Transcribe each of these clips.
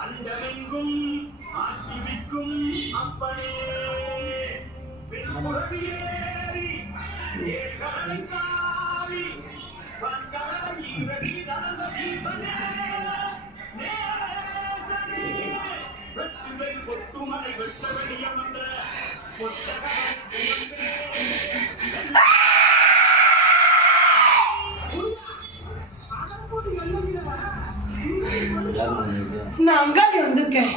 அண்டமெங்கும் ஆட்டிவிக்கும் அப்பனே பின்புறவியேறி ஏழு நான் அங்காடி வந்திருக்கேன்.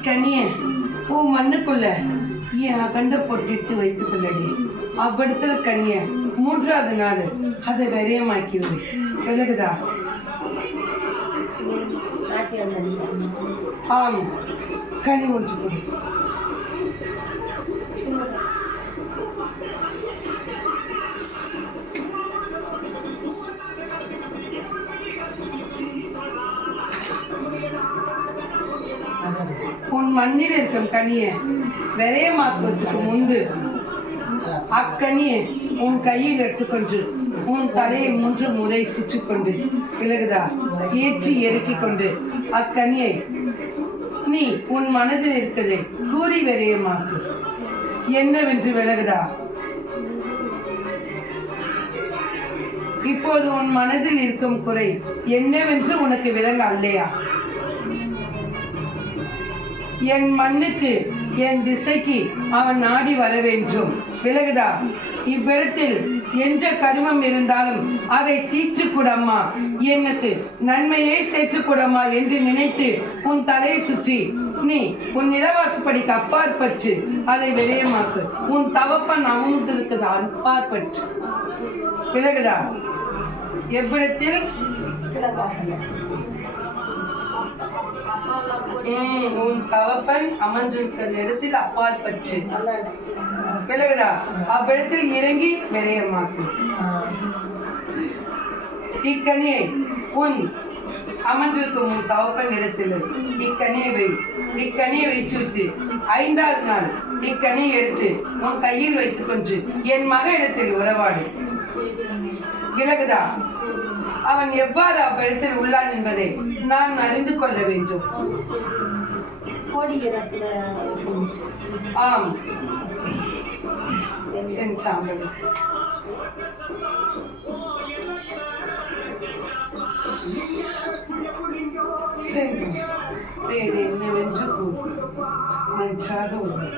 இக்கனிய உன் மண்ணுக்குள்ள என் அகண்ட பொட்டிட்டு வைத்துக் கொள்ளடி அவ்விடத்துல கனிய மூன்றாவது நாள் அதை விரயமாக்கி விடு விலகுதா ஆம் கனி ஒன்று உன் மண்ணில் இருக்கும் கனியை விரயமாக்குவதற்கு முன்பு அக்கனியை உன் கையில் எடுத்துக்கொண்டு உன் தலையை மூன்று முறை சுற்றி கொண்டு விலகுதா? ஏற்றி எருக்கிக் கொண்டு அக்கனியை நீ உன் மனதில் இருக்கதை கூறி விரயமாக்கு. என்னவென்று விலகுதா? இப்போது உன் மனதில் இருக்கும் குறை என்னவென்று உனக்கு விளங்க அல்லையா? என் மண்ணுக்கு என் திசைக்கு அவன் நாடி வர வேண்டும். விலகுதா இவ்விடத்தில் எந்த கருமம் இருந்தாலும் அதை தீர்த்து கூடம்மா எனக்கு நன்மையை சேர்த்து கூடம்மா என்று நினைத்து உன் தலையை சுற்றி. நீ உன் நிலவாசப்படிக்கு அப்பாற்பற்று அதை விரயமாக்கு. உன் தவப்பன் அமர்ந்திருக்குது அப்பாற்பற்று விலகுதா எவ்விடத்தில்? உன் தவப்பன் அமர்ந்திருக்கிற இடத்தில் அப்பாற்பட்டு விலகுதா அவ்விடத்தில் இறங்கி விரயமாக்கு. இக்கனியை உன் அமர்ந்திருக்கும் உன் தவப்பன் இடத்தில் இக்கனியை வை. இக்கனியை வைத்துவிட்டு ஐந்தாவது நாள் இக்கனியை எடுத்து உன் கையில் வைத்துக்கொண்டு என் மக இடத்தில் உறவாடு. விலகுதா அவன் எவ்வாறு அவ்விடத்தில் உள்ளான் என்பதை நான் அறிந்து கொள்ள வேண்டும். ஆம். என் சாம்பல். சரி. வேறு என்னவென்று நன்றாக உள்ளது